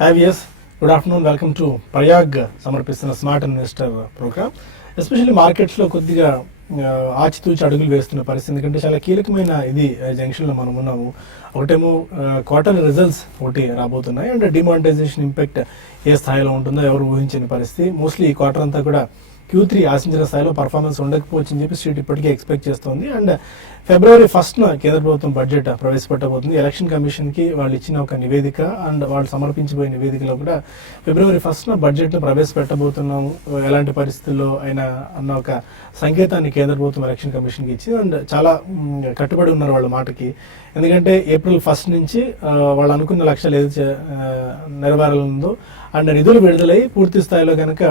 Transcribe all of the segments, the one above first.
Yes, good afternoon. Welcome to Prayag సమర్పిస్తున్న smart investor programme. Especially మార్కెట్స్లో కొద్దిగా ఆచితూచి అడుగులు వేస్తున్న పరిస్థితి, ఎందుకంటే చాలా కీలకమైన ఇది జంక్షన్లో మనం ఉన్నాము. ఒకటేమో క్వార్టర్ రిజల్ట్స్ ఒకటి రాబోతున్నాయి అండ్ డిమానిటైజేషన్ ఇంపాక్ట్ ఏ స్థాయిలో ఉంటుందో ఎవరు ఊహించని పరిస్థితి. మోస్ట్లీ ఈ క్వార్టర్ అంతా కూడా Q3 ఆశించిన స్థాయిలో పర్ఫార్మెన్స్ ఉండకపోవచ్చు అని చెప్పి స్ట్రీట్ ఇప్పటికే ఎక్స్పెక్ట్ చేస్తోంది. అండ్ February 1న కేంద్ర ప్రభుత్వం బడ్జెట్ ప్రవేశపెట్టబోతుంది. ఎలక్షన్ కమిషన్కి వాళ్ళు ఇచ్చిన ఒక నివేదిక అండ్ వాళ్ళు సమర్పించబోయే నివేదికలో కూడా February 1న బడ్జెట్ను ప్రవేశపెట్టబోతున్నాము ఎలాంటి పరిస్థితుల్లో అయినా అన్న ఒక సంకేతాన్ని కేంద్ర ప్రభుత్వం ఎలక్షన్ కమిషన్కి ఇచ్చింది. అండ్ చాలా కట్టుబడి ఉన్నారు వాళ్ళ మాటకి. ఎందుకంటే April 1 నుంచి వాళ్ళు అనుకున్న లక్ష్యాలు ఏదైతే నెరవేరాలందో అండ్ నిధులు విడుదలై పూర్తి స్థాయిలో కనుక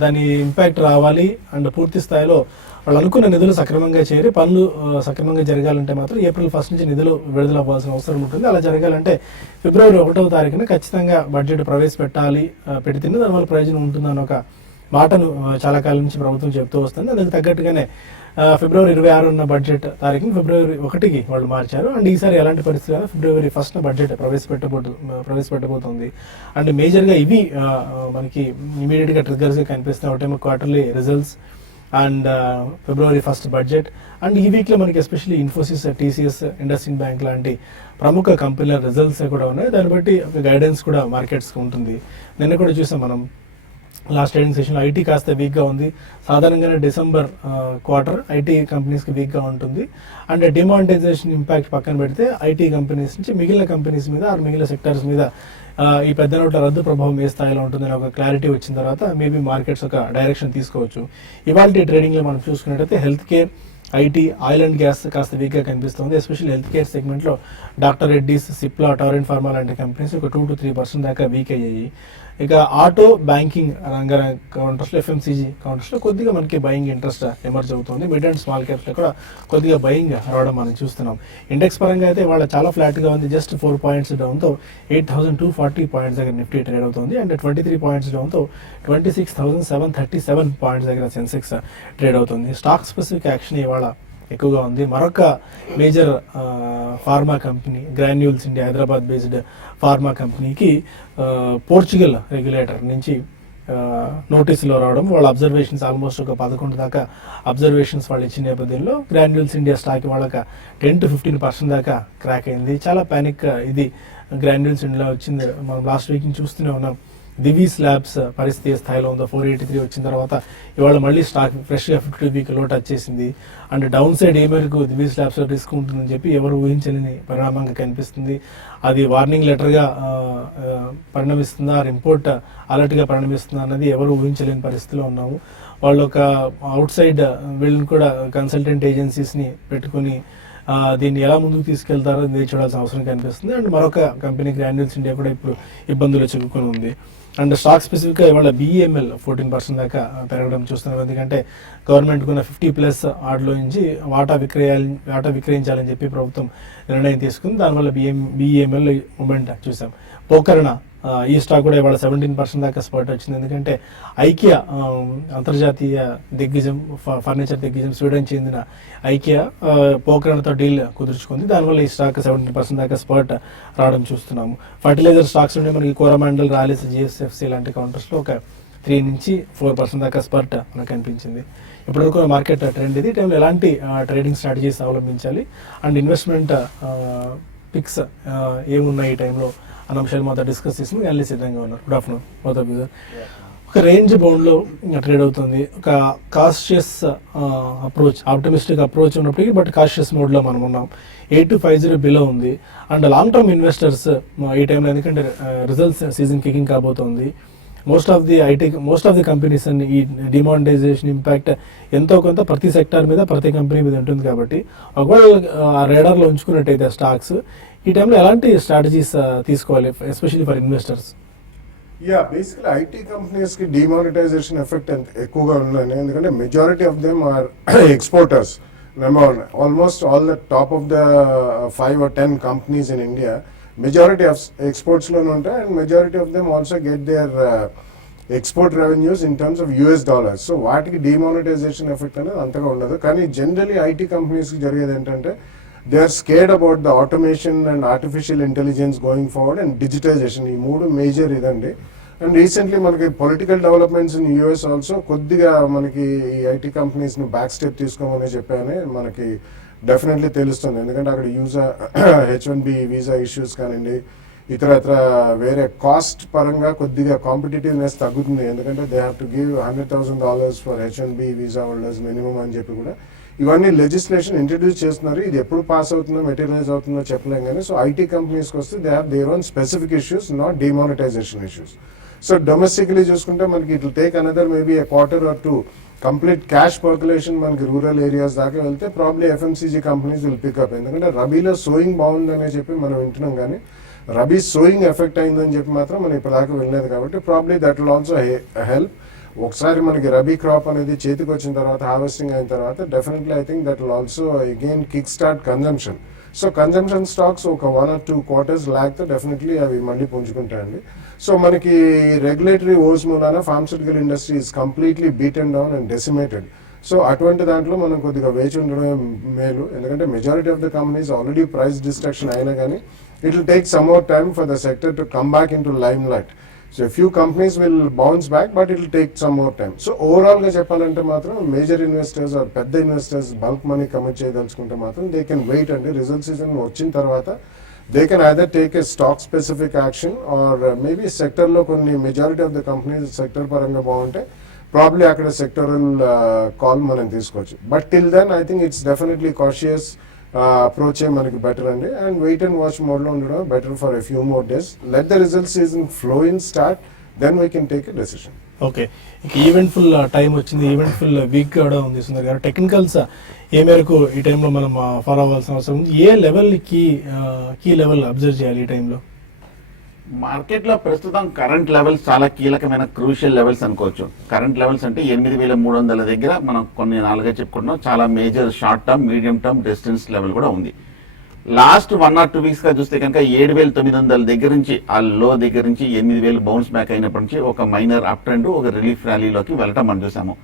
దాని ఇంపాక్ట్ రావాలి అండ్ పూర్తి స్థాయిలో వాళ్ళు అనుకున్న నిధులు సక్రమంగా చేరి పనులు సక్రమంగా జరగాలంటే మాత్రం April 1 నుంచి నిధులు విడుదల అవ్వాల్సిన అవసరం ఉంటుంది. అలా జరగాలంటే February 1వ తారీఖున ఖచ్చితంగా బడ్జెట్ ప్రవేశపెట్టాలి, పెడితేనే దానివల్ల ప్రయోజనం ఉంటుందని ఒక మాటను చాలా కాలం నుంచి ప్రభుత్వం చెప్తూ వస్తుంది. అందుకు తగ్గట్టుగానే February 26 ఉన్న బడ్జెట్ తారీఖుని February 1కి వాళ్ళు మార్చారు. అండ్ ఈసారి ఎలాంటి పరిస్థితి February 1న బడ్జెట్ ప్రవేశపెట్టబోతుంది. అండ్ మేజర్గా ఇవి మనకి ఇమీడియట్గా ట్రిగ్గర్స్గా కనిపిస్తున్నాయి. ఒకటేమో quarterly results and February 1 budget. And ఈ వీక్లో మనకి especially Infosys, TCS, IndusInd bank లాంటి ప్రముఖ కంపెనీల రిజల్ట్స్ కూడా ఉన్నాయి. దాన్ని బట్టి గైడెన్స్ కూడా మార్కెట్స్కి ఉంటుంది. నిన్న కూడా చూసాం మనం లాస్ట్ ట్రేడింగ్ సెషన్లో ఐటీ కాస్త వీక్గా ఉంది. సాధారణంగానే డిసెంబర్ క్వార్టర్ ఐటీ కంపెనీస్కి వీక్గా ఉంటుంది. అండ్ డిమానిటైజేషన్ ఇంపాక్ట్ పక్కన పెడితే ఐటీ కంపెనీస్ నుంచి మిగిలిన కంపెనీస్ మీద మిగిలిన సెక్టర్స్ మీద ఈ పెద్ద నోట్ల రద్దు ప్రభావం ఏ స్థాయిలో ఉంటుందని ఒక క్లారిటీ వచ్చిన తర్వాత మేబీ మార్కెట్స్ ఒక డైరెక్షన్ తీసుకోవచ్చు. ఇవాళ ట్రేడింగ్లో మనం చూసుకున్నట్టయితే health care, IT, oil and gas కాస్త వీక్గా కనిపిస్తుంది. ఎస్పెషల్లీ హెల్త్ కేర్ సెగ్మెంట్లో డాక్టర్ రెడ్డీస్, సిప్లా, టొరెంట్ ఫార్మా లాంటి కంపెనీస్ ఒక 2 to 3% దాకా వీక్ అయ్యాయి. ఇక ఆటో, బ్యాంకింగ్ రంగ కౌంటర్స్లో, FMCG కౌంటర్స్లో కొద్దిగా మనకి బయింగ్ ఇంట్రెస్ట్ ఎమర్జ్ అవుతుంది. మిడ్ అండ్ స్మాల్ క్యాప్స్లో కూడా కొద్దిగా బయింగ్ రావడం మనం చూస్తున్నాం. ఇండెక్స్ పరంగా అయితే వాళ్ళ చాలా ఫ్లాట్గా ఉంది. జస్ట్ 4 points డౌన్తో 8,240 పాయింట్స్ దగ్గర నిఫ్టీ ట్రేడ్ అవుతుంది. అండ్ 23 points డౌన్తో 26,737 పాయింట్స్ దగ్గర సెన్సెక్స్ ట్రేడ్ అవుతుంది. స్టాక్ స్పెసిఫిక్ యాక్షన్ ఇవాళ ఎక్కువగా ఉంది. మరొక major pharma company granules India, Hyderabad based pharma కంపెనీకి పోర్చుగల్ రెగ్యులేటర్ నుంచి నోటీసులో రావడం, వాళ్ళ అబ్జర్వేషన్స్ ఆల్మోస్ట్ ఒక 11 దాకా అబ్జర్వేషన్స్ వాళ్ళు ఇచ్చిన నేపథ్యంలో గ్రాన్యూల్స్ ఇండియా స్టాక్ వాళ్ళకి 10 to 15% దాకా క్రాక్ అయింది. చాలా ప్యానిక్ ఇది గ్రాన్యూల్స్ ఇండియాలో వచ్చింది. మనం లాస్ట్ వీక్ చూస్తూనే ఉన్నాం. దివీస్ ల్యాబ్స్ పరిస్థితి ఏ స్థాయిలో ఉందో 483 వచ్చిన తర్వాత ఇవాళ మళ్ళీ స్టాక్ ఫ్రెష్గా 50 వీక్ లో టచ్ చేసింది. అండ్ డౌన్ సైడ్ ఏ మేరకు దివీస్ ల్యాబ్స్లో రిస్క్ ఉంటుందని చెప్పి ఎవరు ఊహించలేని పరిణామంగా కనిపిస్తుంది. అది వార్నింగ్ లెటర్గా పరిణమిస్తుందా, రిపోర్ట్ అలర్ట్గా పరిణమిస్తుందా అన్నది ఎవరు ఊహించలేని పరిస్థితిలో ఉన్నాము. వాళ్ళు ఒక అవుట్ సైడ్ వీళ్ళని కూడా కన్సల్టెంట్ ఏజెన్సీస్ని పెట్టుకుని దీన్ని ఎలా ముందుకు తీసుకెళ్తారో ఇది చూడాల్సిన అవసరం కనిపిస్తుంది. అండ్ మరొక కంపెనీ గ్రాన్యూల్స్ ఇండియా కూడా ఇప్పుడు ఇబ్బందులు చిక్కుకొని ఉంది. అండ్ స్టాక్ స్పెసిఫిక్గా ఇవాళ BEML 14% దాకా పెరగడం చూస్తున్నాం. ఎందుకంటే గవర్నమెంట్ ఉన్న 50+ ఆర్డర్లో నుంచి వాటా విక్రయించాలని చెప్పి ప్రభుత్వం నిర్ణయం తీసుకుంది. దానివల్ల BEML మూమెంట్ చూసాం. పోకరణ ఈ స్టాక్ కూడా ఇవాళ 17% దాకా స్పర్ట్ వచ్చింది. ఎందుకంటే ఐకియా అంతర్జాతీయ దిగ్గజం, ఫర్నిచర్ దిగ్గజం, స్వీడన్ చెందిన ఐకియా పోకరణతో డీల్ కుదుర్చుకుంది. దానివల్ల ఈ స్టాక్ 17% దాకా స్పర్ట్ రావడం చూస్తున్నాము. ఫర్టిలైజర్ స్టాక్స్ ఉండే మనకి కోరమాండల్, రాలిస్, GSFC లాంటి కౌంటర్స్లో ఒక 3 నుంచి 4% దాకా స్పర్ట్ మనకు కనిపించింది. ఇప్పటివరకు మార్కెట్ ట్రెండ్ ఇది. టైంలో ఎలాంటి ట్రేడింగ్ స్ట్రాటజీస్ అవలంబించాలి అండ్ ఇన్వెస్ట్మెంట్ పిక్స్ ఏమున్నాయి ఈ టైంలో అన్న అంశాలు మాతో డిస్కస్ చేసి అన్ని సిద్ధంగా ఉన్నారు. Good afternoon both of you. ఒక రేంజ్ బౌండ్లో ట్రేడ్ అవుతుంది. ఒక కాషియస్ అప్రోచ్, ఆప్టమిస్టిక్ అప్రోచ్ ఉన్నప్పటికీ బట్ కాషియస్ మోడ్లో మనం ఉన్నాం. 8250 బిలో ఉంది. అండ్ లాంగ్ టర్మ్ ఇన్వెస్టర్స్ ఈ టైంలో, ఎందుకంటే రిజల్ట్స్ సీజన్ కికింగ్ కాబోతోంది, most of the companies and ఈ డిమానిటైజేషన్ ఇంపాక్ట్ ఎంతో కొంత ప్రతి సెక్టార్ మీద, ప్రతి కంపెనీ మీద ఉంటుంది. కాబట్టి ఒకవేళ ఆ రేడార్లో ఉంచుకున్నట్టయితే స్టాక్స్ ఈ టైంలో ఎలాంటి స్ట్రాటజీస్ తీసుకోవాలి especially for investors? Basically IT companies కి డిమానిటైజేషన్ ఎఫెక్ట్ ఎక్కువగా ఉందని, ఎందుకంటే majority of them are exporters. Number 1, almost all the top of the 5 or 10 companies in India majority of exports లోనే ఉంటాయి. And majority of them also get their export revenues in terms of US dollars. So వాటికి demonetisation effect అనేది అంతగా ఉండదు. కానీ generally IT కంపెనీస్కి జరిగేది ఏంటంటే they are scared about the automation and artificial intelligence going forward and digitisation. ఈ మూడు మేజర్ ఇదండి. అండ్ రీసెంట్లీ మనకి political developments in US also కొద్దిగా మనకి ఈ ఐటీ కంపెనీస్ని బ్యాక్ స్టెప్ తీసుకోమని చెప్పానే మనకి డెఫినెట్లీ తెలుస్తుంది. ఎందుకంటే అక్కడ H1B వీసా ఇష్యూస్ కానివ్వండి, ఇతర వేరే కాస్ట్ పరంగా కొద్దిగా కాంపిటేటివ్నెస్ తగ్గుతుంది. ఎందుకంటే they have to give $100,000 for H1B visa holders minimum అని చెప్పి కూడా ఇవన్నీ లెజిస్లేషన్ ఇంట్రడ్యూస్ చేస్తున్నారు. ఇది ఎప్పుడు పాస్ అవుతుందో మెటీరియలైజ్ అవుతుందో చెప్పలేం కానీ సో ఐటీ కంపెనీస్కి వస్తే they have their own specific issues, not demonetization issues. So domestically చూసుకుంటే మనకి it will take another maybe a quarter or two complete cash percolation మనకి రూరల్ ఏరియాస్ దాకా వెళ్తే probably FMCG companies will pick up. ఎందుకంటే రబీలో sowing బాగుందనే చెప్పి మనం వింటున్నాం కానీ రబీ సోయింగ్ ఎఫెక్ట్ అయిందని చెప్పి మాత్రం మనం ఇప్పటిదాకా వినలేదు. కాబట్టి probably that will also help. ఒకసారి మనకి రబీ క్రాప్ అనేది చేతికి వచ్చిన తర్వాత, హార్వెస్టింగ్ అయిన తర్వాత definitely I think that will also again kick start consumption. So consumption stocks ఒక 1 or 2 quarters లాగితే డెఫినెట్లీ అవి మళ్ళీ పుంజుకుంటాయండి. సో మనకి రెగ్యులేటరీ ఓస్ మూలాన pharmaceutical industry is completely beaten down and decimated. So అటువంటి దాంట్లో మనం కొద్దిగా వేచి ఉండడం మేలు. ఎందుకంటే majority of the companies already price destruction అయినా కానీ it will take some more time for the sector to come back into limelight. So a few companies will bounce back, but it will take some more time. So overall గా చెప్పాలంటే మాత్రం major investors or పెద్ద investors bulk money commit చేయదలుచుకుంటే మాత్రం they can wait అండి. Result season వచ్చిన తర్వాత they can either take a stock specific action or maybe సెక్టర్లో కొన్ని majority of the companies sector పరంగా బాగుంటే ప్రాబ్లీ అక్కడ సెక్టరల్ కాల్ మనం తీసుకోవచ్చు. But till then I think it's definitely cautious approach మనకి బెటర్ అండి. అండ్ వెయిట్ అండ్ వాచ్ మోడ్లో ఉండడం better for a few more days. Let the result season flow in start, then we can take a decision. Okay, ఇక eventful time వచ్చింది, eventful week కూడా ఉంది సుందర్ గారు. Technicals ఏ మేరకు ఈ టైంలో మనం ఫాలో అవ్వాల్సిన అవసరం ఉంది? ఏ లెవెల్ కీ లెవెల్ అబ్జర్వ్ చేయాలి ఈ టైంలో? మార్కెట్లో ప్రస్తుతం కరెంట్ లెవెల్స్ చాలా కీలకమైన క్రూషియల్ లెవెల్స్ అనుకోవచ్చు. కరెంట్ లెవెల్స్ అంటే 8,300 దగ్గర మనం కొన్ని నాలుగే చెప్పుకుంటున్నాం. చాలా major short term, medium term, distance level కూడా ఉంది. లాస్ట్ 1 or 2 weeks గా చూస్తే కనుక 7,900 దగ్గర నుంచి ఆ లో దగ్గర నుంచి 8,000 బౌన్స్ బ్యాక్ అయినప్పటి నుంచి ఒక మైనర్ అప్ ట్రెండ్, ఒక రిలీఫ్ ర్యాలీలోకి వెళ్ళటం మనం చూసాము.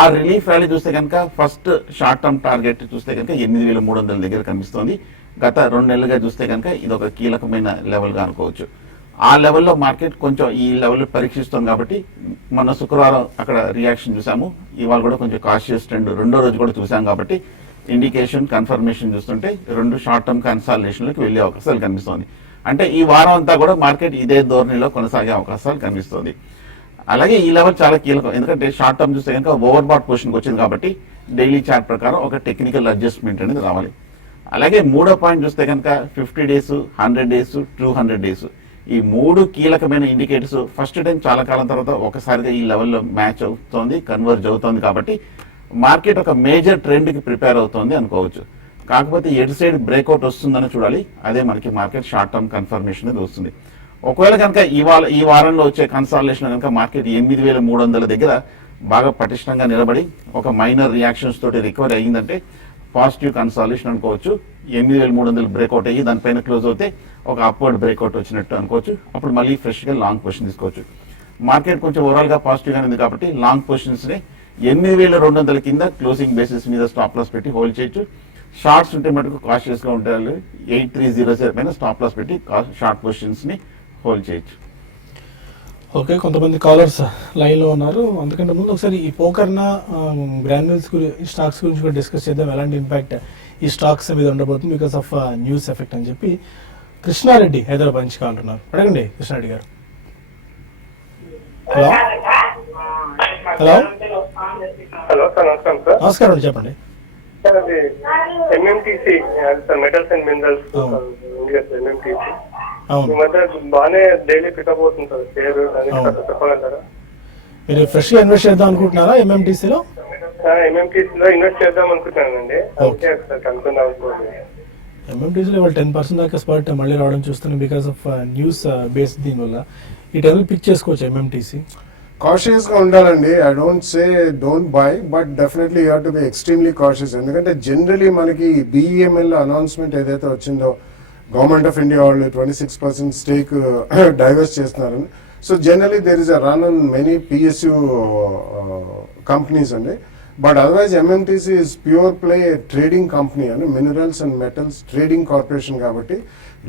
ఆ రిలీఫ్ ర్యాలీ చూస్తే కనుక ఫస్ట్ షార్ట్ టర్మ్ టార్గెట్ చూస్తే కనుక 8,300 దగ్గర కనిపిస్తుంది. గత 2 నెలలుగా చూస్తే కనుక ఇది ఒక కీలకమైన లెవెల్గా అనుకోవచ్చు. ఆ లెవెల్లో మార్కెట్ కొంచెం ఈ లెవెల్ పరీక్షిస్తుంది కాబట్టి మొన్న శుక్రవారం అక్కడ రియాక్షన్ చూసాము. ఇవాళ కూడా కొంచెం కాషియస్ ట్రెండ్ రెండో రోజు కూడా చూసాం కాబట్టి ఇండికేషన్ కన్ఫర్మేషన్ చూస్తుంటే 2 షార్ట్ టర్మ్ కన్సాలిడేషన్లోకి వెళ్ళే అవకాశాలు కనిపిస్తుంది. అంటే ఈ వారం అంతా కూడా మార్కెట్ ఇదే ధోరణిలో కొనసాగే అవకాశాలు కనిపిస్తుంది. అలాగే ఈ లెవెల్ చాలా కీలకం, ఎందుకంటే షార్ట్ టర్మ్ చూస్తే కనుక ఓవర్ బాట్ పొజిషన్కి వచ్చింది కాబట్టి డైలీ చార్ట్ ప్రకారం ఒక టెక్నికల్ అడ్జస్ట్మెంట్ అనేది రావాలి. అలాగే మూడో పాయింట్ చూస్తే కనుక 50 days, 100 days, 200 days ఈ 3 కీలకమైన ఇండికేటర్స్ ఫస్ట్ టైం చాలా కాలం తర్వాత ఒకసారిగా ఈ లెవెల్లో మ్యాచ్ అవుతోంది, కన్వర్జ్ అవుతోంది. కాబట్టి మార్కెట్ ఒక మేజర్ ట్రెండ్కి ప్రిపేర్ అవుతోంది అనుకోవచ్చు. కాకపోతే ఎటు సైడ్ బ్రేక్అవుట్ వస్తుందని చూడాలి. అదే మనకి మార్కెట్ షార్ట్ టర్మ్ కన్ఫర్మేషన్ అనేది వస్తుంది. ఒకవేళ కనుక ఈ వారంలో వచ్చే కన్సాలిడేషన్ కనుక మార్కెట్ 8,300 దగ్గర బాగా పటిష్టంగా నిలబడి ఒక మైనర్ రియాక్షన్స్ తోటి రికవరీ అయ్యిందంటే పాజిటివ్ కన్సాలిడేషన్ అనుకోవచ్చు. 8,300 బ్రేక్అవుట్ అయ్యి దానిపైన క్లోజ్ అవుతే ఒక అప్వర్డ్ బ్రేక్అవుట్ వచ్చినట్టు అనుకోవచ్చు. అప్పుడు మళ్ళీ ఫ్రెష్గా లాంగ్ పొజిషన్ తీసుకోవచ్చు. మార్కెట్ కొంచెం ఓవరాల్గా పాజిటివ్గా ఉంది కాబట్టి లాంగ్ పొజిషన్స్ని 8,200 కింద క్లోజింగ్ బేసిస్ మీద స్టాప్ లాస్ పెట్టి హోల్డ్ చేయొచ్చు. షార్ట్స్ ఉంటే మటుకు కాషియస్గా ఉంటారు. 8,300 పైన స్టాప్ లాస్ పెట్టి షార్ట్ పొజిషన్స్ని హోల్డ్ చేయొచ్చు. ఓకే, కొంతమంది కాలర్స్ లైన్లో ఉన్నారు. అందుకంటే ముందు ఒకసారి ఈ పోకర్న గ్రాన్యూల్స్ స్టాక్స్ గురించి కూడా డిస్కస్ చేద్దాం. ఎలాంటి ఇంపాక్ట్ ఈ స్టాక్స్ మీద ఉండబోతుంది బికాస్ ఆఫ్ న్యూస్ ఎఫెక్ట్ అని చెప్పి కృష్ణారెడ్డి హైదరాబాద్ నుంచి కాల్ ఉన్నారు. అడగండి కృష్ణారెడ్డి గారు. హలో హలో హలో సార్, నమస్కారం సార్. నమస్కారం అండి, చెప్పండి. సార్ అది MMTC sir, metals and minerals MMTC ఈ మధ్య బాగానే డైలీ పికప్ అవుతుంది సార్ షేర్ అని చెప్పగలుగుతారా? మీరు ఫ్రెష్గా ఇన్వెస్ట్ చేద్దాం అనుకుంటున్నారా ఎంఎంటీసీలో? ఎంఎంటీసీలో ఇన్వెస్ట్ చేద్దాం అనుకుంటున్నానండి. ఓకే సార్, కనుక్కుందాం అనుకోండి. ఎంఎంటీసీలో వాళ్ళు 10% దాకా స్పాట్ మళ్ళీ రావడం చూస్తున్నాం బికాస్ ఆఫ్ న్యూస్ బేస్డ్ దీనివల్ల. ఈ టైంలో పిక్ చేసుకోవచ్చు ఎంఎంటీసీ. కాషియస్గా ఉండాలండి. I don't say don't buy, but definitely you have to be extremely cautious. ఎందుకంటే జనరలీ మనకి BEML అనౌన్స్మెంట్ ఏదైతే వచ్చిందో గవర్నమెంట్ ఆఫ్ ఇండియా వాళ్ళు 26% స్టేక్ డైవర్స్ చేస్తున్నారని. So generally there is a run on many PSU companies అండి. But otherwise MMTC is pure play trading company అని minerals and metals trading corporation కాబట్టి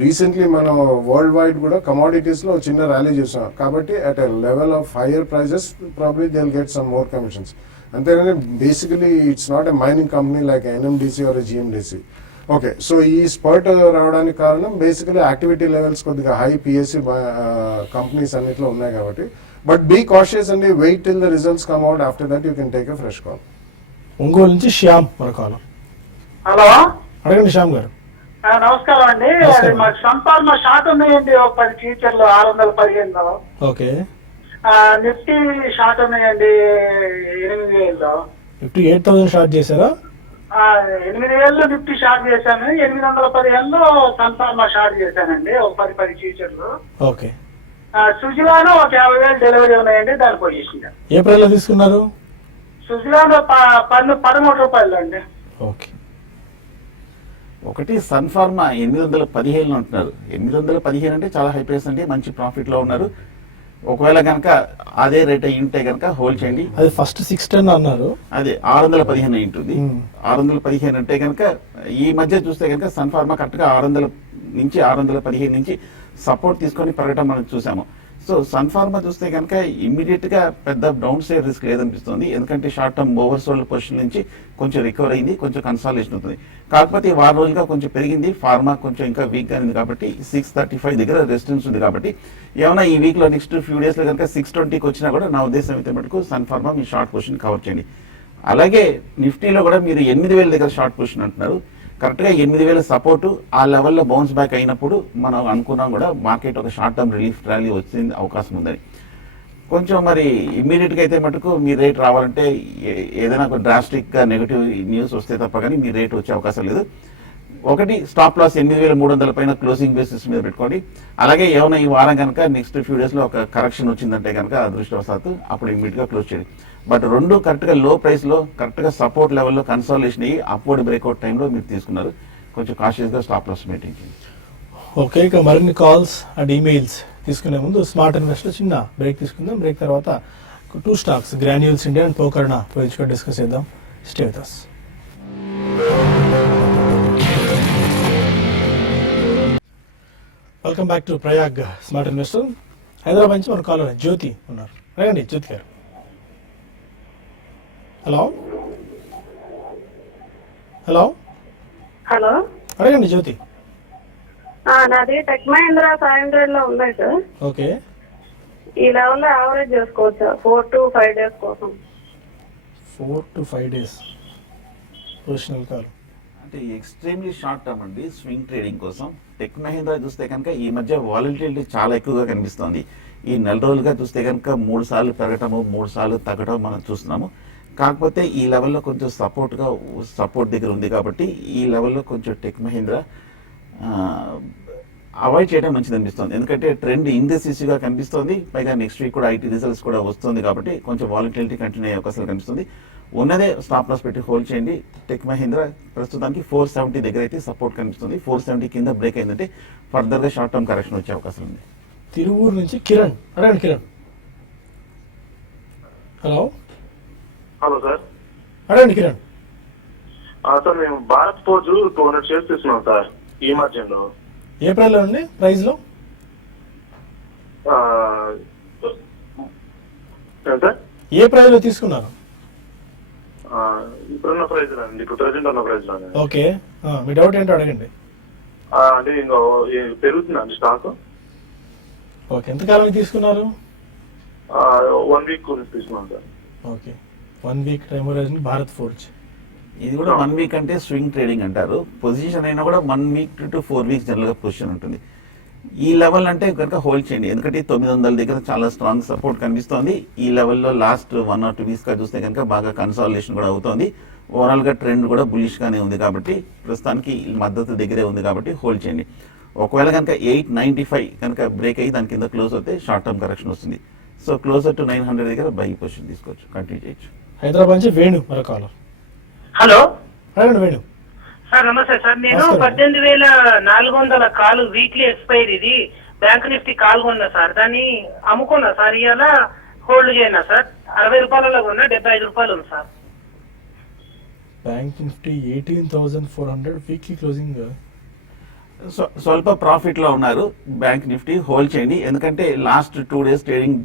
రీసెంట్లీ మనం వరల్డ్ వైడ్ కూడా కమాడిటీస్లో చిన్న ర్యాలీ చూసాం కాబట్టి at a level of higher prices probably they will get some more commissions. అంతేగాని basically it's not a mining company like NMDC or GMDC. Okay, so ఈ spurt రావడానికి కారణం బేసికలీ యాక్టివిటీ లెవెల్స్ కొద్దిగా హై పిఎస్సి కంపెనీస్ అన్నిట్లో ఉన్నాయి కాబట్టి. But be cautious అండి, wait till the results come out, after that you can take a fresh call. Ongole నుంచి శ్యామ్ మరొక హలో, అడగండి శ్యామ్ గారు. నమస్కారం అండి. అది మాకు సంపాదన షార్ట్ ఉన్నాయండి, ఒక 10 ఫ్యూచర్లు 615. ఓకే, నిఫ్టీ షార్ట్ ఉన్నాయండి 8,000. 58,000 షార్ట్ చేశారా? 8,000 నిఫ్టీ షార్ట్ చేశాను, 815లో సంపాదన షార్ట్ చేశానండి, ఒక 10 ఫ్యూచర్లు. ఓకే, సుజలాను ఒక 50,000 డెలివరీ ఉన్నాయండి, దాని పొజిషన్. ఏ ప్రైస్ లో తీసుకున్నారు? సుజలాను 13 రూపాయలు అండి. ఓకే, ఒకటి సన్ ఫార్మా 815 అంటున్నారు. 815 అంటే చాలా హై ప్రైస్ అండి, మంచి ప్రాఫిట్ లో ఉన్నారు. ఒకవేళ కనుక అదే రేట్ అయి ఉంటే కనుక హోల్డ్ చేయండి. అది ఫస్ట్ 610 అన్నారు, అదే 615 అయి ఉంటుంది. 615 అంటే కనుక ఈ మధ్య చూస్తే కనుక సన్ ఫార్మా కరెక్ట్ గా 600 నుంచి 615 నుంచి సపోర్ట్ తీసుకొని పెరగటం మనం చూసాము. సో సన్ ఫార్మా చూస్తే కనుక ఇమ్మీడియట్ గా పెద్ద డౌన్ సైడ్ రిస్క్ లేదనిపిస్తుంది, ఎందుకంటే short term over sold position నుంచి కొంచెం రికవర్ అయింది, కొంచెం కన్సాలేషన్ అవుతుంది. కాకపోతే ఈ వారం రోజులుగా కొంచెం పెరిగింది, ఫార్మా కొంచెం ఇంకా వీక్ గా ఉంది కాబట్టి 635 దగ్గర రెసిస్టెన్స్ ఉంది. కాబట్టి ఏమైనా ఈ వీక్ లో నెక్స్ట్ ఫ్యూ డేస్ లో కనుక 620కి వచ్చినా కూడా నా ఉద్దేశం అయితే మటుకు సన్ ఫార్మా మీ షార్ట్ పొజిషన్ కవర్ చేయండి. అలాగే నిఫ్టీలో కూడా మీరు 8,000 దగ్గర షార్ట్ పొజిషన్ అంటున్నారు. కరెక్ట్ గా 8,000 సపోర్టు ఆ లెవెల్లో బౌన్స్ బ్యాక్ అయినప్పుడు మనం అనుకున్నాం కూడా మార్కెట్ ఒక షార్ట్ టర్మ్ రిలీఫ్ ర్యాలీ వచ్చింది అవకాశం ఉందని. కొంచెం మరి ఇమ్మీడియట్ గా అయితే మటుకు మీ రేట్ రావాలంటే ఏదైనా ఒక డ్రాస్టిక్ గా నెగిటివ్ న్యూస్ వస్తే తప్ప కానీ మీ రేట్ వచ్చే అవకాశం లేదు. ఒకటి స్టాప్ లాస్ 8,300 పైన క్లోజింగ్ బేసిస్ మీద పెట్టుకోండి. అలాగే ఏమైనా ఈ వారం కనుక నెక్స్ట్ ఫ్యూ డేస్ లో ఒక కరెక్షన్ వచ్చిందంటే కనుక అదృష్టవశాత్తు అప్పుడు ఇమ్మీడియట్ గా క్లోజ్ చేయండి. బట్ రెండు కరెక్ట్ గా లో ప్రైస్ లో కరెక్ట్ గా సపోర్ట్ లెవెల్లో కన్సాలిడేషన్ అయ్యి అప్వర్డ్ బ్రేక్అవుట్ టైంలో మీరు తీసుకున్నారు. కొంచెం కాషియస్ గా స్టాప్ లాస్ మెయింటైన్ చేయండి. ఓకే, ఇక మరిన్ని కాల్స్ అండ్ ఈమెయిల్స్ తీసుకునే ముందు స్మార్ట్ ఇన్వెస్టర్ చిన్న బ్రేక్ తీసుకుందాం. బ్రేక్ తర్వాత 2 stocks granules India and Pokarna గురించి డిస్కస్ చేద్దాం. Stay with us. Welcome back to Prayag smart investor. Hyderabad నుంచి మన కాల్ జ్యోతి ఉన్నారు. రండి జ్యోతి గారు. హలో హలో హలో, అడగండి జ్యోతి. నాది టెక్ మహీంద్రా 500 లో ఉన్నాయి సార్. ఓకే, ఈ లెవెల్ లో యావరేజ్ చేసుకోవచ్చు 4 to 5 days కోసం. 4 to 5 days పొజిషనల్ కాల్ అంటే ఎక్స్ట్రీమ్లీ షార్ట్ టర్మ్ అండి, స్వింగ్ ట్రేడింగ్ కోసం. టెక్ మహీంద్రా చూస్తే కనుక ఈ మధ్య వాలటిలిటీ చాలా ఎక్కువగా కనిపిస్తోంది. ఈ నెల రోజులుగా చూస్తే కనుక 3 సార్లు పెరగటము 3 సార్లు తగ్గడం మనం చూస్తున్నాము. కాకపోతే ఈ లెవెల్లో కొంచెం సపోర్ట్ దగ్గర ఉంది కాబట్టి ఈ లెవెల్లో కొంచెం టెక్ మహీంద్రా అవాయిడ్ చేయడం మంచిది అనిపిస్తుంది. ఎందుకంటే ట్రెండ్ ఇండెసిసివ్గా కనిపిస్తుంది, పైగా నెక్స్ట్ వీక్ కూడా ఐటీ రిజల్ట్స్ కూడా వస్తుంది కాబట్టి కొంచెం వాలటిలిటీ కంటిన్యూ అయ్యే అవకాశాలు కనిపిస్తుంది. ఉన్నదే స్టాప్ లాస్ పెట్టి హోల్డ్ చేయండి. టెక్ మహీంద్రా ప్రస్తుతానికి 470 దగ్గర అయితే సపోర్ట్ కనిపిస్తుంది. 470 కింద బ్రేక్ అయిందంటే ఫర్దర్ గా షార్ట్ టర్మ్ కరెక్షన్ వచ్చే అవకాశం ఉంది. తిరువూరు నుంచి కిరణ్. అడగండి కిరణ్. Hello hello sir. అడగండి కిరణ్. సార్ మేము భారత్ ఫోర్జ్ 200 షేర్స్ తీసుకున్నాం సార్ ఈ మధ్యలో. ఏ ప్రైస్ లో అండి? ప్రైస్ లో సార్ ఏ ప్రైస్ లో తీసుకున్నారు? ఇప్పుడున్న ప్రైజ్ అండి, ఇప్పుడు ప్రెసెంట్ ఉన్న ప్రైజ్ లో. ఓకే, మీ డౌట్ ఏంటో అడగండి. అంటే ఇంకా పెరుగుతుందండి స్టాక్. ఓకే, ఎంతకాలం తీసుకున్నారు? 1 week గురించి తీసుకున్నాం sir. Okay, 1 week time horizon Bharat forge. ఇది కూడా 1 week అంటే స్వింగ్ ట్రేడింగ్ అంటారు. పొజిషన్ అయినా కూడా 1 week to 4 weeks జనరల్ గా పొజిషన్ ఉంటుంది. ఈ లెవెల్ అంటే కనుక హోల్డ్ చేయండి, ఎందుకంటే 900 దగ్గర చాలా స్ట్రాంగ్ సపోర్ట్ కనిపిస్తోంది. ఈ లెవెల్లో లాస్ట్ 1 or 2 weeks గా చూస్తే కనుక బాగా కన్సాలిడేషన్ కూడా అవుతోంది. ఓవరాల్ గా ట్రెండ్ కూడా బులిష్ గానే ఉంది కాబట్టి ప్రస్తుతానికి మద్దతు దగ్గరే ఉంది కాబట్టి హోల్డ్ చేయండి. ఒకవేళ కనుక 895 కనుక బ్రేక్ అయ్యి దాని కింద క్లోజ్ అవుతే షార్ట్ టర్మ్ కరెక్షన్ వస్తుంది. సో క్లోజర్ టు 900 దగ్గర బై పొజిషన్ తీసుకోవచ్చు, కంటిన్యూ చేయొచ్చు. హైదరాబాద్ నుంచి వేణు మరో కాలర్. హలో, అడగండి వేణు. సార్ నమస్తే సార్. నేను నమస్కారం. 18,400 కాలు వీక్లీ ఎక్స్పైర్ ఇది బ్యాంక్ నిఫ్టీ కాల్ కొన్నా సార్, దాన్ని అమ్ముకున్నా సార్. ఇవాళ హోల్డ్ చేయనా సార్? 60 రూపాయలలో కొన్నా, 75 రూపాయలు ఉంది sir. Bank Nifty 18,400 weekly closing. స్వల్ప ప్రాఫిట్ లో ఉన్నారు. బ్యాంక్ నిఫ్టీ హోల్డ్ చేయండి, ఎందుకంటే లాస్ట్ 2 days ట్రేడింగ్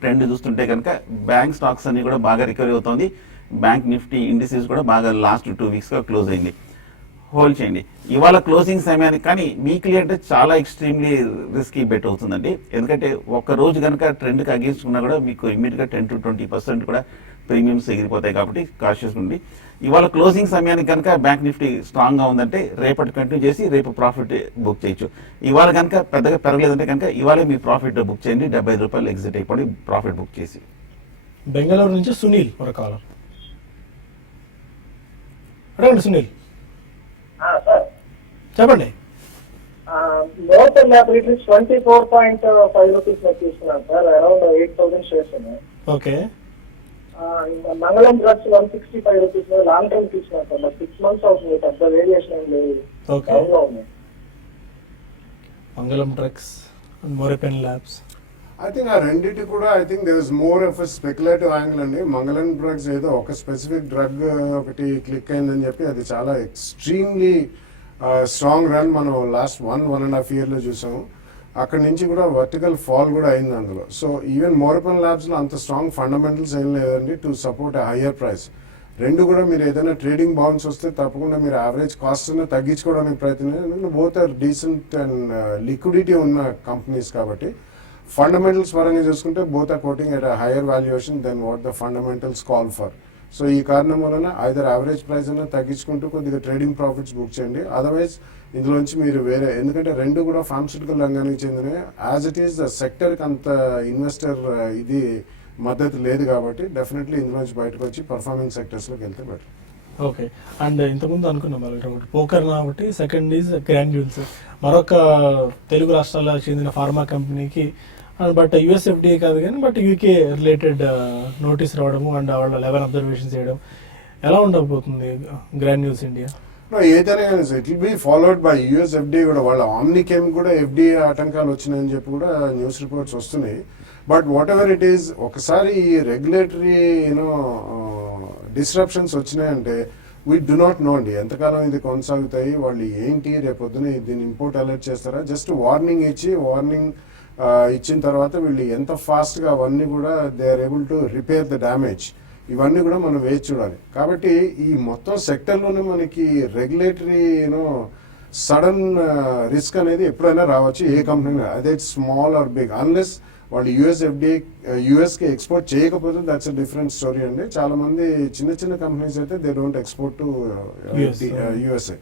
ట్రెండ్ చూస్తుంటే కనుక బ్యాంక్ స్టాక్స్ అన్ని కూడా బాగా రికవరీ అవుతుంది. బ్యాంక్ నిఫ్టీ ఇండిసెస్ కూడా బాగా లాస్ట్ 2 weeks గా క్లోజ్ అయింది. హోల్డ్ చేయండి. ఇవాళ క్లోజింగ్ సమయానికి కానీ వీక్లీ అంటే చాలా ఎక్స్ట్రీమ్లీ రిస్కీ బెట్ అవుతుందండి, ఎందుకంటే ఒక్క రోజు కనుక ట్రెండ్కి అగేన్స్ట్ ఉన్నా కూడా మీకు ఇమీడియట్గా 10 to 20% కూడా ప్రీమియమ్స్ ఎగిరిపోతాయి, కాబట్టి కాషియస్ ఉండి ఇవాళ క్లోజింగ్ సమయానికి కనుక బ్యాంక్ నిఫ్టీ స్ట్రాంగ్ గా ఉందంటే రేపటి కంటిన్యూ చేసి రేపు ప్రాఫిట్ బుక్ చేయొచ్చు. ఇవాళ కనుక పెద్దగా పెరగలేదంటే కనుక ఇవాళ మీ ప్రాఫిట్ బుక్ చేయండి, ₹75 ఎగ్జిట్ అయిపోయి ప్రాఫిట్ బుక్ చేసి. బెంగళూరు నుంచి సునీల్ ఒక కాలర్. అడగండి సునీల్, చెప్పండి. లోకల్ ల్యాబొరేటరీస్ 24.5 రూపీస్ తీసుకున్నాను సార్, అరౌండ్ 8,000 షేర్స్ ఉన్నాయి. Okay. Mangalam drugs 165 rupees long term తీసుకున్నాను సార్, 6 months అవుతుంది, పెద్ద వేరియేషన్ ఏం లేదు. Okay. Mangalam drugs and Morepen labs. I think ఆ రెండింటి కూడా I think there is more of speculative angle అండి. మంగళం డ్రగ్స్ ఏదో ఒక స్పెసిఫిక్ డ్రగ్ ఒకటి క్లిక్ అయిందని చెప్పి అది చాలా ఎక్స్ట్రీమ్లీ స్ట్రాంగ్ రన్ మనం లాస్ట్ 1.5 years చూసాము. అక్కడి నుంచి కూడా వర్టికల్ ఫాల్ కూడా అయింది అందులో. సో ఈవెన్ మోరపన్ ల్యాబ్స్లో అంత స్ట్రాంగ్ ఫండమెంటల్స్ ఏం లేదండి to support a higher price. రెండు కూడా మీరు ఏదైనా ట్రేడింగ్ బౌన్స్ వస్తే తప్పకుండా మీరు యావరేజ్ కాస్ట్ తగ్గించుకోవడానికి ప్రయత్నం, both are decent and liquidity ఉన్న కంపెనీస్ కాబట్టి ఫండమెంటల్స్ పరంగా చూసుకుంటే both are quoting at higher valuation then what the fundamentals call for. So ఈ కారణం వలన ఐదర్ యావరేజ్ ప్రైస్ అయినా తగ్గించుకుంటూ కొద్దిగా ట్రేడింగ్ ప్రాఫిట్స్ బుక్ చేయండి. అదర్వైజ్ ఇందులోంచి మీరు వేరే, ఎందుకంటే రెండు కూడా ఫార్మస్యూటికల్ రంగానికి చెందినవి. యాజ్ ఇట్ ఈస్ ద సెక్టర్కి అంత ఇన్వెస్టర్ ఇది మద్దతు లేదు కాబట్టి డెఫినెట్లీ ఇందులోంచి బయటకు వచ్చి పర్ఫార్మింగ్ సెక్టర్స్లోకి వెళ్తే బెటర్. ఓకే. అండ్ ఇంతకుముందు అనుకున్నాం ఒకటి పోకర్ కాబట్టి, సెకండ్ ఈజ్ గ్రాన్యూల్స్, మరొక తెలుగు రాష్ట్రాలకు చెందిన ఫార్మా కంపెనీకి, బట్ యుఎస్ఎఫ్డిఏ కాదు కానీ బట్ యూకే రిలేటెడ్ నోటీస్ రావడము అండ్ వాళ్ళ 11 అబ్జర్వేషన్స్ చేయడం ఎలా ఉండబోతుంది గ్రాన్యూల్స్ ఇండియా? ఏదైనా కానీ it will be followed by USFDA కూడా. వాళ్ళ ఆమ్నికేమ్ కూడా ఎఫ్డిఏ ఆటంకాలు వచ్చినాయని చెప్పి కూడా న్యూస్ రిపోర్ట్స్ వస్తున్నాయి. But whatever it is, ఒకసారి ఈ రెగ్యులేటరీ డిస్రప్షన్స్ వచ్చినాయంటే వీ డు నాట్ నో అండి ఎంతకాలం ఇది కొనసాగుతాయి, వాళ్ళు ఏంటి రేపొద్దున దీన్ని ఇంపోర్ట్ అలర్ట్ చేస్తారా, జస్ట్ వార్నింగ్ ఇచ్చిన తర్వాత వీళ్ళు ఎంత ఫాస్ట్గా అవన్నీ కూడా they are able to repair the damage, ఇవన్నీ కూడా మనం వేచి చూడాలి. కాబట్టి ఈ మొత్తం సెక్టర్లోనే మనకి రెగ్యులేటరీ సడన్ రిస్క్ అనేది ఎప్పుడైనా రావచ్చు ఏ కంపెనీ, అదే స్మాల్ ఆర్ బిగ్, అన్లెస్ వాళ్ళు యుఎస్కి ఎక్స్పోర్ట్ చేయకపోతే దట్స్ అ డిఫరెంట్ స్టోరీ అండి. చాలా మంది చిన్న కంపెనీస్ అయితే they don't export to USA.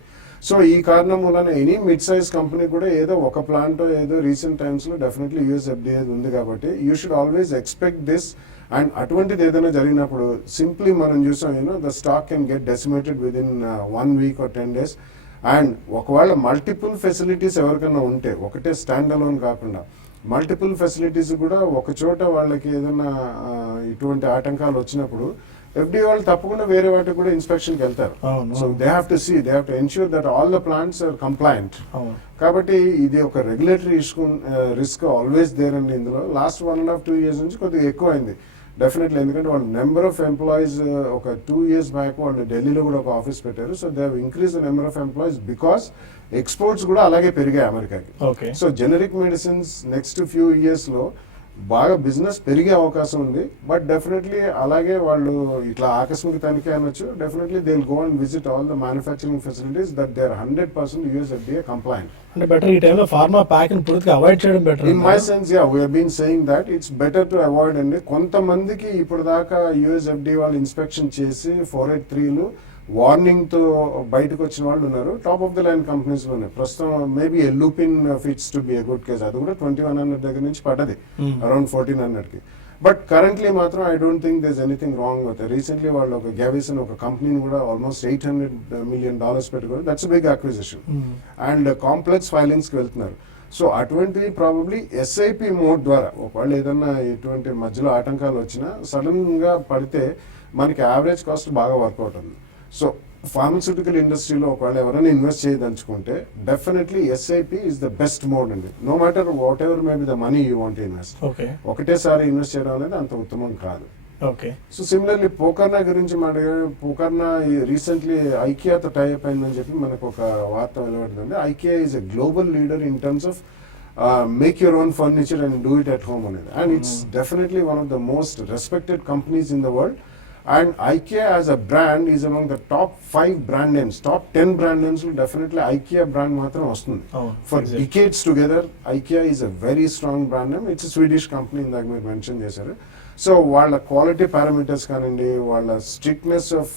So ఈ కారణం వలన ఎనీ మిడ్ సైజ్ కంపెనీ కూడా ఏదో ఒక ప్లాంట్ ఏదో రీసెంట్ టైమ్స్లో డెఫినెట్లీ యుఎస్ఎఫ్డిఏ ఉంది కాబట్టి you should always expect this. And అటువంటిది ఏదైనా జరిగినప్పుడు సింప్లీ మనం చూసాం the stock can get decimated with in 1 week or 10 days. And ఒకవేళ మల్టిపుల్ ఫెసిలిటీస్ ఎవరికైనా ఉంటే, ఒకటే స్టాండ్ అలోన్ కాకుండా మల్టిపుల్ ఫెసిలిటీస్ కూడా ఒక చోట వాళ్ళకి ఏదైనా ఇటువంటి ఆటంకాలు వచ్చినప్పుడు ఎఫ్డిఏ వాళ్ళు తప్పకుండా వేరే వాటికి కూడా ఇన్స్పెక్షన్కి వెళ్తారు. So they have to ensure that all the plants are compliant. కాబట్టి ఇది ఒక రెగ్యులేటరీ రిస్క్ ఆల్వేస్ దేర్ అండి. ఇందులో లాస్ట్ 1.5-2 years నుంచి కొద్దిగా ఎక్కువ అయింది డెఫినెట్లీ, ఎందుకంటే వాళ్ళు నెంబర్ ఆఫ్ ఎంప్లాయీస్ ఒక 2 years బ్యాక్ వాళ్ళు ఢిల్లీలో కూడా ఒక ఆఫీస్ పెట్టారు. So they have increase the number of employees because exports కూడా అలాగే పెరిగాయి అమెరికాకి. So generic medicines next few ఇయర్స్లో బాగా బిజినెస్ పెరిగే అవకాశం ఉంది. బట్ డెఫినెట్లీ అలాగే వాళ్ళు ఇట్లా ఆకస్మిక తనిఖీ అనొచ్చు. Definitely they will go and visit all the manufacturing facilities that they are 100% USFDA compliant. అంటే బెటర్ ఈ టైంలో ఫార్మా ప్యాక్ ని పూర్తిగా అవాయిడ్ చేయడం better. In my sense yeah we have been saying that it's better to avoid అండి. కొంతమందికి ఇప్పుడు దాకా యుఎస్ఎఫ్డిఏ వాళ్ళు ఇన్స్పెక్షన్ చేసి 483లు వార్నింగ్ తో బయటకు వచ్చిన వాళ్ళు ఉన్నారు. Top of the line companies లోనే ప్రస్తుతం maybe Lupin fits to be a good case, అది కూడా 2100 దగ్గర నుంచి పడ్డది అరౌండ్ 1400కి. బట్ కరెంట్లీ మాత్రం I don't think there is anything wrong with. Recently వాళ్ళు ఒక గ్యావిసన్ ఒక కంపెనీని కూడా ఆల్మోస్ట్ $800 million పెట్టుకున్నారు. That's big acquisition and complex ఫైలింగ్స్కి వెళ్తున్నారు. సో అటువంటివి ప్రాబబ్లీ ఎస్ఐపి మోడ్ ద్వారా ఒకవేళ ఏదన్నా ఇటువంటి మధ్యలో ఆటంకాలు వచ్చినా సడన్ గా పడితే మనకి యావరేజ్ కాస్ట్ బాగా వర్కౌట్ ఉంది. సో ఫార్మస్యూటికల్ ఇండస్ట్రీలో ఒకవేళ ఎవరైనా ఇన్వెస్ట్ చేయదలుచుకుంటే definitely SIP is the best mode అండి. No matter whatever may be the money you want invest. ఒకటేసారి ఇన్వెస్ట్ చేయడం అనేది అంత ఉత్తమం కాదు. ఓకే. సో సిమిలర్లీ పోకర్నా గురించి మాట్లాడే పోకర్నా రీసెంట్లీ ఐకియాతో టైప్ అయిందని చెప్పి మనకు ఒక వార్త వెలువడుతుంది. IKEA is a global leader in terms of make your own furniture and do it at home అనేది. And it's definitely one of the most respected companies in the world. And IKEA as a brand is among the top 5 brand names, top 10 brand names. Definitely IKEA brand matram vastundi. For decades together, IKEA is a very strong brand name. It's a Swedish company in that you mentioned chesaru. So వాళ్ళ quality parameters కానివ్వండి, వాళ్ళ strictness of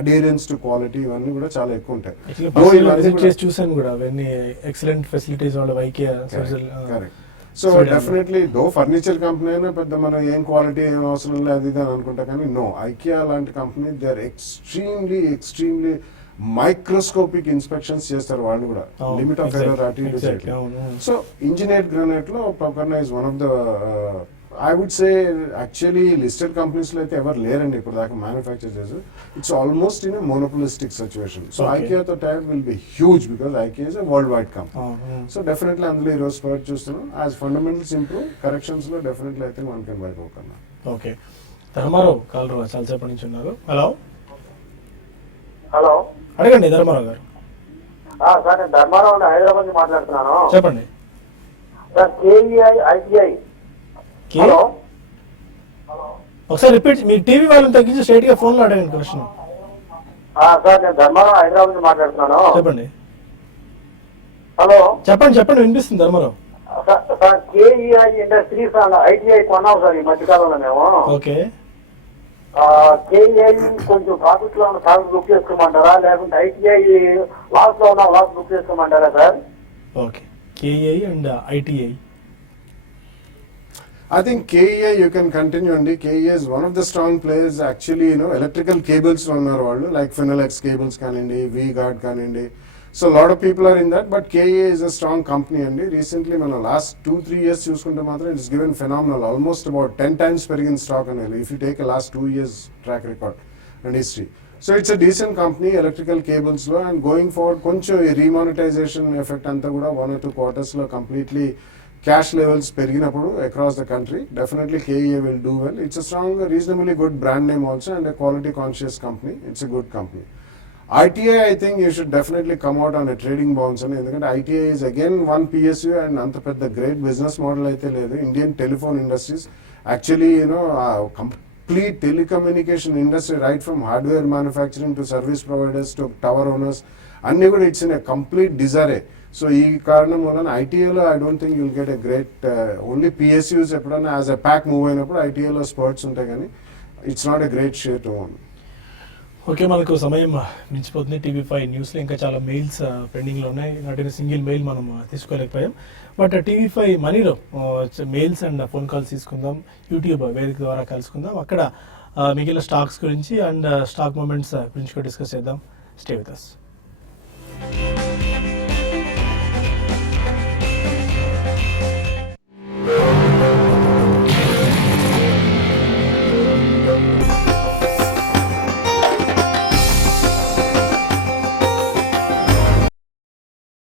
అడియరెన్స్ to quality ఇవన్నీ కూడా చాలా ఎక్కువ ఉంటాయి. చూసాను కూడా అవన్నీ ఎక్సలెంట్ ఫెసిలిటీస్ వాళ్ళ IKEA. కరెక్ట్. సో డెఫినెట్లీ దో ఫర్నిచర్ కంపెనీ అయినా పెద్ద మనం ఏం క్వాలిటీ ఏం అవసరం లేదు ఇది అని అనుకుంటా, కానీ నో, ఐకియా లాంటి company they are extremely microscopic inspections చేస్తారు వాళ్ళు కూడా, లిమిట్ ఆఫ్ ఎర్రర్ అటు ఇటు చేయట్లేదు. సో ఇంజనీర్డ్ గ్రానైట్ లో Pokarna is one of the I would say actually listed companies లో అయితే ఎవరు లేరండి ఇప్పుడు దాకా మ్యానుఫ్యాక్చర్ చేసి. It's almost in monopolistic situation. So ఐకియాతో type will be huge because IKEA is world wide company. So definitely అందులో ఈరోజు స్పర్ట్ చూస్తున్నాం. యాజ్ ఫండమెంటల్స్ ఇంప్రూవ్, కరెక్షన్స్ లో definitely I think one can buy Pokarna. Okay. Dharmarao caller చాలాసేపటి నుంచి ఉన్నారు. హలో హలో, అడగండి ధర్మారావు గారు. సార్ నేను ధర్మారావు హైదరాబాద్ నుంచి మాట్లాడుతున్నాను. చెప్పండి సార్. KEI ITI. హలో, ఒకసారి రిపీట్, మీ టీవీ వాళ్ళని తగ్గించి స్ట్రైట్ గా ఫోన్ లో అడగండి క్వశ్చన్. సార్ నేను ధర్మారావు హైదరాబాద్ నుంచి మాట్లాడుతున్నాను. చెప్పండి. హలో, చెప్పండి వినిపిస్తుంది Dharmarao. Sir KEI industries ITI కొన్నాం సార్ ఈ మధ్యకాలంలో మేము. ఓకే. KEI కొంచెం ప్రాఫిట్ లో ఉన్న ప్రాఫిట్ బుక్ చేసుకోమంటారా, లేకుంటే ITI లాస్ లో ఉన్న లాస్ బుక్ చేసుకోమంటారా సార్? ఓకే. KEI అండ్ ITI. I think KEI you can continue and KEI is one of the strong players actually, electrical cables uన్నారు వాళ్ళు, like Finolex cables kanindi, V-Guard kanindi. So a lot of people are in that, but KEI is a strong company and recently మన last 2-3 years చూసుకుంటే మాత్రం it's given phenomenal, almost about 10 times పెరిగిన stock అనేది if you take a last 2 years track record and history. So it's a decent company electrical cables లో, and going forward కొంచెం remonetization effect అంతా కూడా 1 or 2 quarters లో completely cash levels పెరిగినప్పుడు across the country, definitely KEI will do well. It's a strong, reasonably good brand name also and a quality conscious company. It's a good company. ITI, I think you should definitely come out on a trading bounce అని, ఎందుకంటే ITI is again one PSU and అంత పెద్ద great business model అయితే లేదు. Indian telephone industries actually complete telecommunication industry, right from hardware manufacturing to service providers to tower owners, అన్ని కూడా it's in a complete disarray. So ఈ కారణం వలన ఐటీఐలో I don't think you'll get a great, only PSUs ఎప్పుడైనా as a pack move అయినప్పుడు ఐటీఐలో spurts ఉంటాయి, కానీ it's not a great share to own. Okay, మనకు సమయం మించిపోతుంది. TV5 న్యూస్లో ఇంకా చాలా మెయిల్స్ పెండింగ్లో ఉన్నాయి. నాటిన సింగిల్ మెయిల్ మనం తీసుకోలేకపోయాం. బట్ TV5 మనీలో మెయిల్స్ అండ్ ఫోన్ కాల్స్ తీసుకుందాం, యూట్యూబ్ వేదిక ద్వారా కలుసుకుందాం. అక్కడ మిగిలిన స్టాక్స్ గురించి అండ్ స్టాక్ మూమెంట్స్ గురించి కూడా డిస్కస్ చేద్దాం. Stay with us.